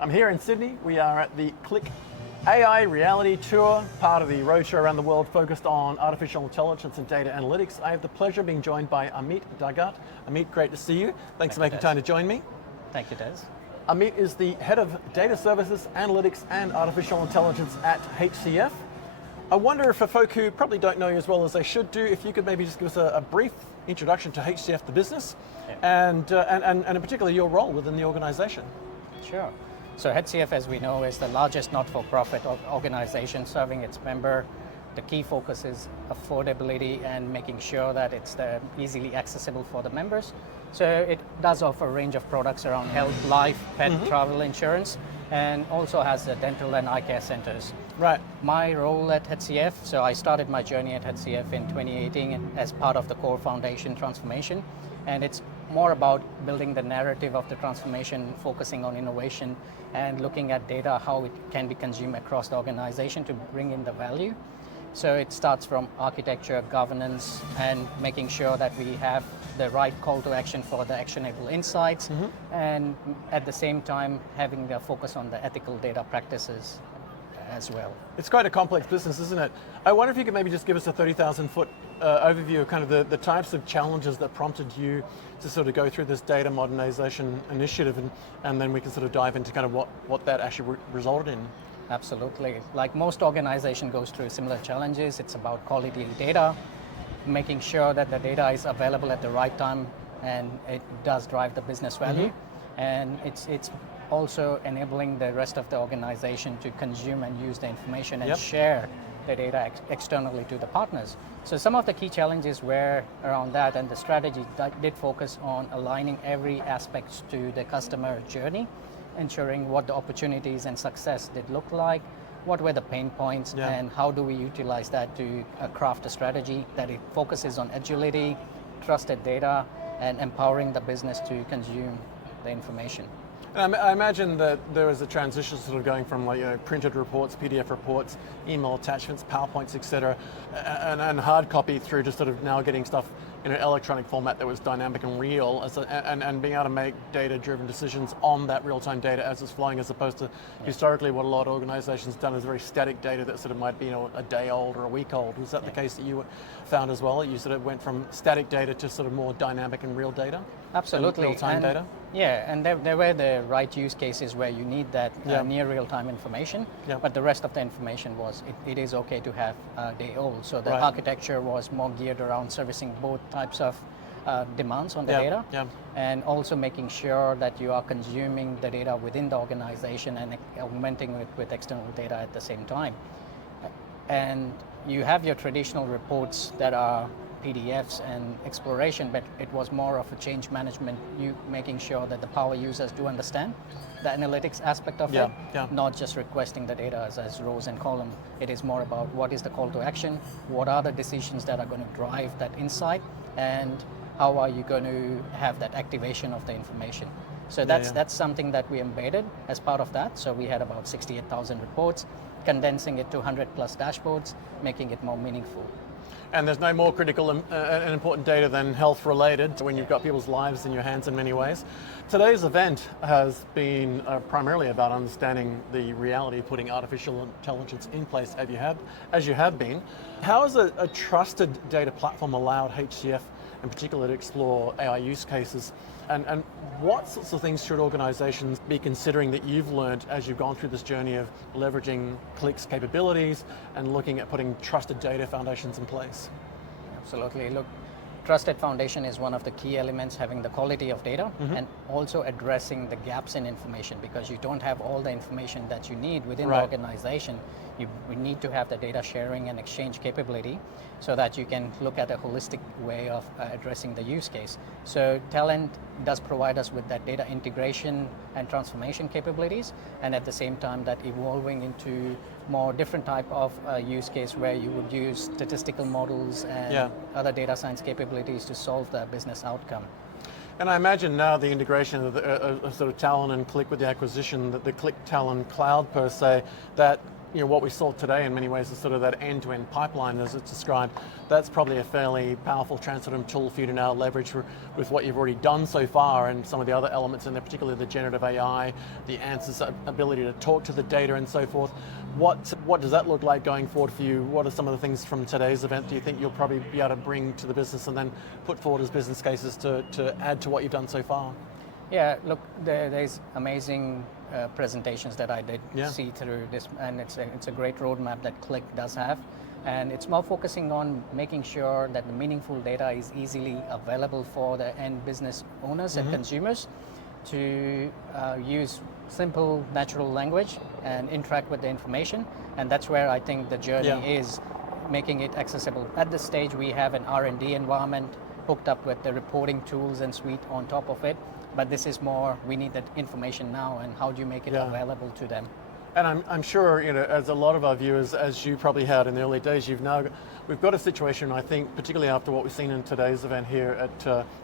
I'm here in Sydney. We are at the Qlik AI Reality Tour, part of the roadshow around the world focused on artificial intelligence and data analytics. I have the pleasure of being joined by Amiet Dhagat. Amiet, great to see you. Thanks for making time to join me. Thank you, Des. Amiet is the head of data services, analytics, and artificial intelligence at HCF. I wonder if for folk who probably don't know you as well as they should do, if you could maybe just give us a brief introduction to HCF, the business, and in particular your role within the organization. Sure. So HCF, as we know, is the largest not-for-profit organization serving its member. The key focus is affordability and making sure that it's easily accessible for the members. So it does offer a range of products around health, life, pet, travel insurance, and also has dental and eye care centers. Right. My role at HCF, so I started my journey at HCF in 2018 as part of the core foundation transformation, and it's more about building the narrative of the transformation, focusing on innovation and looking at data, how it can be consumed across the organization to bring in the value. So it starts from architecture, governance, and making sure that we have the right call to action for the actionable insights, and at the same time having the focus on the ethical data practices as well. It's quite a complex business, isn't it? I wonder if you could maybe just give us a 30,000 foot overview of kind of the types of challenges that prompted you to sort of go through this data modernization initiative, and then we can sort of dive into kind of what that actually resulted in. Absolutely. Like most organizations goes through similar challenges. It's about quality data, making sure that the data is available at the right time and it does drive the business value. And it's also enabling the rest of the organization to consume and use the information and share the data externally to the partners. So some of the key challenges were around that, and the strategy did focus on aligning every aspect to the customer journey, ensuring what the opportunities and success did look like, what were the pain points, and how do we utilize that to craft a strategy that it focuses on agility, trusted data, and empowering the business to consume the information. And I imagine that there was a transition sort of going from like printed reports, PDF reports, email attachments, PowerPoints, etc., and hard copy through to sort of now getting stuff in an electronic format that was dynamic and real, and being able to make data-driven decisions on that real-time data as it's flowing, as opposed to historically what a lot of organizations have done is very static data that sort of might be a day old or a week old. Was that the case that you found as well? You sort of went from static data to sort of more dynamic and real data? Absolutely. Real-time data? Yeah, and there were the right use cases where you need that near real-time information, but the rest of the information was, it is okay to have day old. So the architecture was more geared around servicing both types of demands on the data, and also making sure that you are consuming the data within the organization and augmenting it with external data at the same time. And you have your traditional reports that are PDFs and exploration, but it was more of a change management, you making sure that the power users do understand the analytics aspect of it, not just requesting the data as rows and columns. It is more about what is the call to action, what are the decisions that are going to drive that insight, and how are you going to have that activation of the information. So that's something that we embedded as part of that. So we had about 68,000 reports, condensing it to 100 plus dashboards, making it more meaningful. And there's no more critical and important data than health related when you've got people's lives in your hands in many ways. Today's event has been primarily about understanding the reality of putting artificial intelligence in place as you have been. How has a trusted data platform allowed HCF in particular to explore AI use cases? And what sorts of things should organizations be considering that you've learned as you've gone through this journey of leveraging Qlik's capabilities and looking at putting trusted data foundations in place? Absolutely. Look, trusted foundation is one of the key elements, having the quality of data and also addressing the gaps in information, because you don't have all the information that you need within the organization. We need to have the data sharing and exchange capability so that you can look at a holistic way of addressing the use case. So Talend does provide us with that data integration and transformation capabilities, and at the same time that evolving into more different type of use case where you would use statistical models and other data science capabilities to solve the business outcome. And I imagine now the integration of sort of Talend and Qlik with the acquisition, the Qlik Talend Cloud per se, that what we saw today in many ways is sort of that end-to-end pipeline as it's described. That's probably a fairly powerful transformative tool for you to now leverage with what you've already done so far and some of the other elements in there, particularly the generative AI, the answers, ability to talk to the data and so forth. What does that look like going forward for you? What are some of the things from today's event do you think you'll probably be able to bring to the business and then put forward as business cases to add to what you've done so far? Yeah, look, there's amazing presentations that I did see through this, and it's a great roadmap that Qlik does have. And it's more focusing on making sure that the meaningful data is easily available for the end business owners and consumers to use simple natural language and interact with the information. And that's where I think the journey is, making it accessible. At this stage, we have an R&D environment hooked up with the reporting tools and suite on top of it. But this is more, we need that information now, and how do you make it available to them? And I'm sure, as a lot of our viewers, as you probably had in the early days, we've got a situation, I think, particularly after what we've seen in today's event here at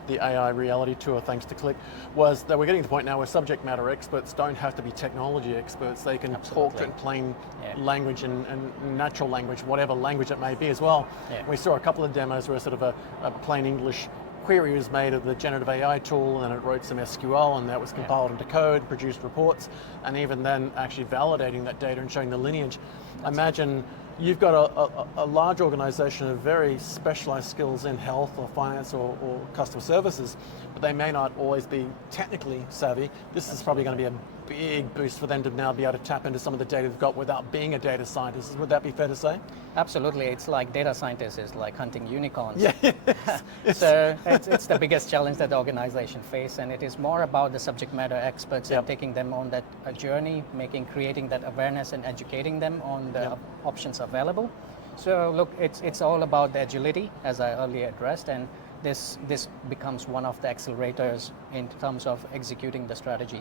the AI Reality Tour, thanks to Qlik, was that we're getting to the point now where subject matter experts don't have to be technology experts. They can talk in plain language and natural language, whatever language it may be as well. Yeah. We saw a couple of demos where sort of a plain English query was made of the generative AI tool, and then it wrote some SQL, and that was compiled into code, produced reports, and even then actually validating that data and showing the lineage. Imagine you've got a large organization of very specialized skills in health or finance or customer services, but they may not always be technically savvy. This is probably going to be a big boost for them to now be able to tap into some of the data they've got without being a data scientist. Would that be fair to say? Absolutely. It's like data scientists is like hunting unicorns. Yeah. So it's the biggest challenge that the organization face, and it is more about the subject matter experts and taking them on that journey, creating that awareness and educating them on the options available. So look, it's all about the agility, as I earlier addressed, and this becomes one of the accelerators in terms of executing the strategy.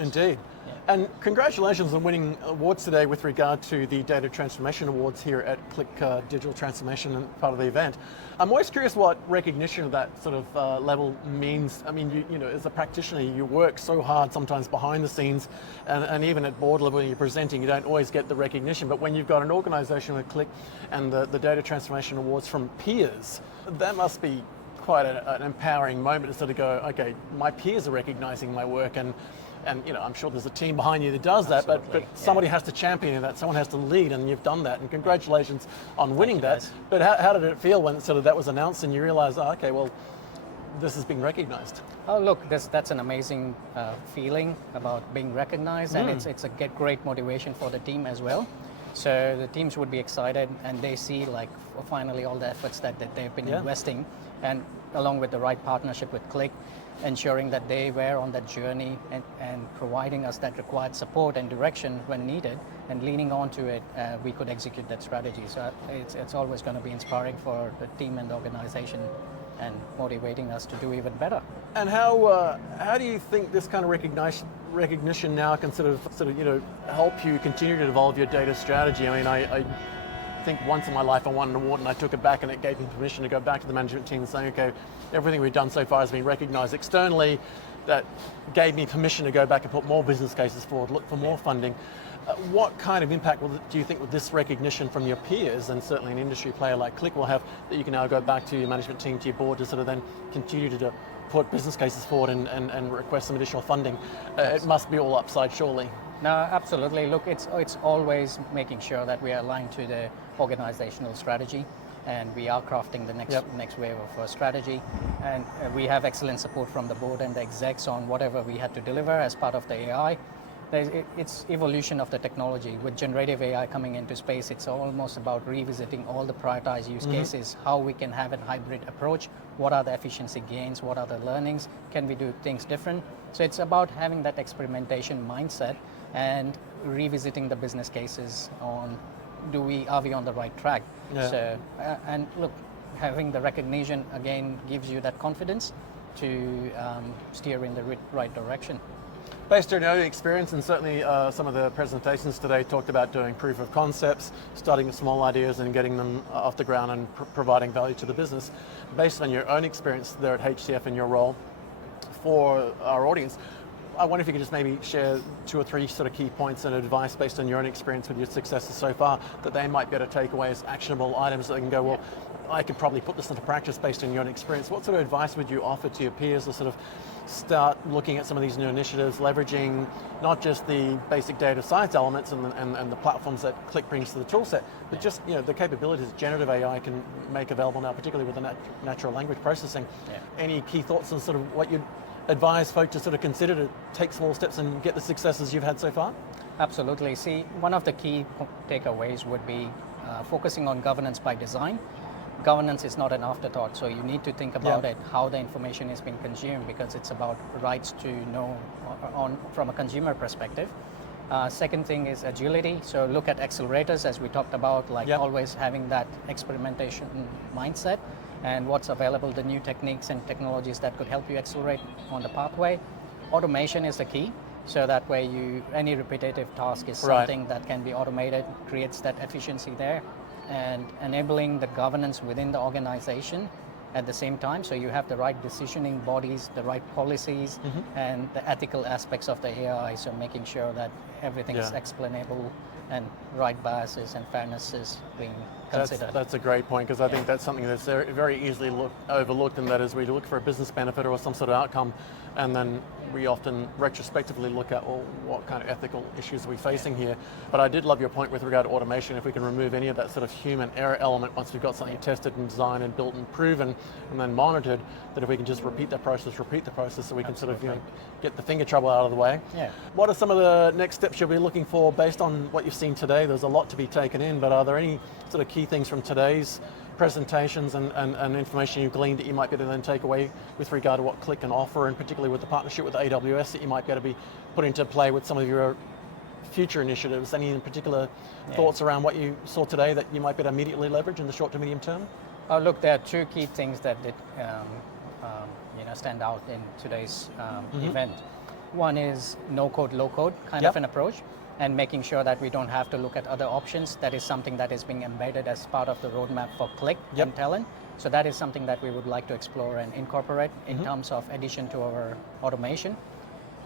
Indeed. Yeah. And congratulations on winning awards today with regard to the Data Transformation Awards here at Qlik Digital Transformation and part of the event. I'm always curious what recognition of that sort of level means. I mean, you know, as a practitioner, you work so hard sometimes behind the scenes, and even at board level when you're presenting, you don't always get the recognition. But when you've got an organization like Qlik and the Data Transformation Awards from peers, that must be quite an empowering moment to sort of go, okay, my peers are recognizing my work, and you know, I'm sure there's a team behind you that does that, but somebody has to champion that, someone has to lead, and you've done that, and congratulations on winning that. But how did it feel when sort of that was announced and you realized, oh, okay, well, this is being recognized? Oh, look, that's an amazing feeling about being recognized, and it's a great motivation for the team as well. So the teams would be excited, and they see like finally all the efforts that they've been investing, and along with the right partnership with Qlik, ensuring that they were on that journey and providing us that required support and direction when needed, and leaning on to it, we could execute that strategy. So it's always going to be inspiring for the team and the organization, and motivating us to do even better. And how do you think this kind of recognition now can sort of help you continue to evolve your data strategy? I mean, I think once in my life I won an award and I took it back, and it gave me permission to go back to the management team and say, okay, everything we've done so far has been recognized externally. That gave me permission to go back and put more business cases forward, look for more funding. What kind of impact do you think with this recognition from your peers, and certainly an industry player like Qlik will have, that you can now go back to your management team, to your board, to sort of then continue to put business cases forward and request some additional funding? It must be all upside, surely. No, absolutely. Look, it's always making sure that we are aligned to the organizational strategy, and we are crafting the next wave of strategy. And we have excellent support from the board and the execs on whatever we had to deliver as part of the AI. It's evolution of the technology. With generative AI coming into space, it's almost about revisiting all the prioritized use cases, how we can have a hybrid approach, what are the efficiency gains, what are the learnings, can we do things different? So it's about having that experimentation mindset and revisiting the business cases on, are we on the right track? Yeah. So, and look, having the recognition again gives you that confidence to steer in the right direction. Based on your own experience, and certainly some of the presentations today talked about doing proof of concepts, starting with small ideas and getting them off the ground and providing value to the business. Based on your own experience there at HCF in your role, for our audience, I wonder if you could just maybe share 2 or 3 sort of key points and advice based on your own experience with your successes so far that they might be able to take away as actionable items that they can go, well, I could probably put this into practice based on your own experience. What sort of advice would you offer to your peers to sort of start looking at some of these new initiatives, leveraging not just the basic data science elements and the platforms that Qlik brings to the tool set, but just the capabilities generative AI can make available now, particularly with the natural language processing. Any key thoughts on sort of what you'd advise folks to sort of consider to take small steps and get the successes you've had so far? Absolutely. See, one of the key takeaways would be focusing on governance by design. Governance is not an afterthought, so you need to think about it, how the information is being consumed, because it's about rights to know from a consumer perspective. Second thing is agility, so look at accelerators as we talked about, like always having that experimentation mindset and what's available, the new techniques and technologies that could help you accelerate on the pathway. Automation is the key, so that way any repetitive task is something that can be automated, creates that efficiency there. And enabling the governance within the organization at the same time, so you have the right decisioning bodies, the right policies, and the ethical aspects of the AI, so making sure that everything is explainable and right biases and fairness is being considered. That's a great point, because I think that's something that's very easily overlooked, and that is we look for a business benefit or some sort of outcome, and then we often retrospectively look at, well, what kind of ethical issues are we facing here? But I did love your point with regard to automation. If we can remove any of that sort of human error element once we've got something tested and designed and built and proven and then monitored, that if we can just repeat the process so we can sort of get the finger trouble out of the way. What are some of the next steps you'll be looking for based on what you've seen today? There's a lot to be taken in, but are there any sort of key things from today's presentations and information you've gleaned that you might be able to then take away with regard to what Qlik can offer, and particularly with the partnership with AWS that you might be able to be put into play with some of your future initiatives? Any in particular thoughts around what you saw today that you might be able to immediately leverage in the short to medium term? Look, there are 2 key things that did stand out in today's event. One is no-code, low-code kind of an approach, and making sure that we don't have to look at other options. That is something that is being embedded as part of the roadmap for Qlik and Talend. So that is something that we would like to explore and incorporate in terms of addition to our automation.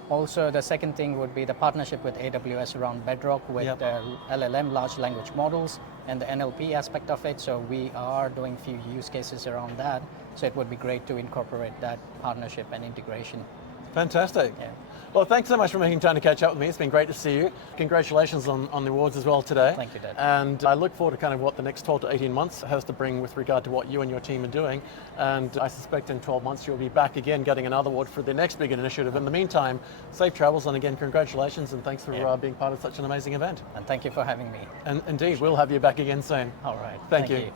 Also, the second thing would be the partnership with AWS around Bedrock with the LLM, large language models, and the NLP aspect of it. So we are doing a few use cases around that. So it would be great to incorporate that partnership and integration. Fantastic. Well, thanks so much for making time to catch up with me. It's been great to see you. Congratulations on the awards as well today. Thank you, Dad. And I look forward to kind of what the next 12 to 18 months has to bring with regard to what you and your team are doing. And I suspect in 12 months you'll be back again getting another award for the next big initiative. In the meantime, safe travels, and again, congratulations, and thanks for being part of such an amazing event. And thank you for having me. And indeed, we'll have you back again soon. All right. Thank you.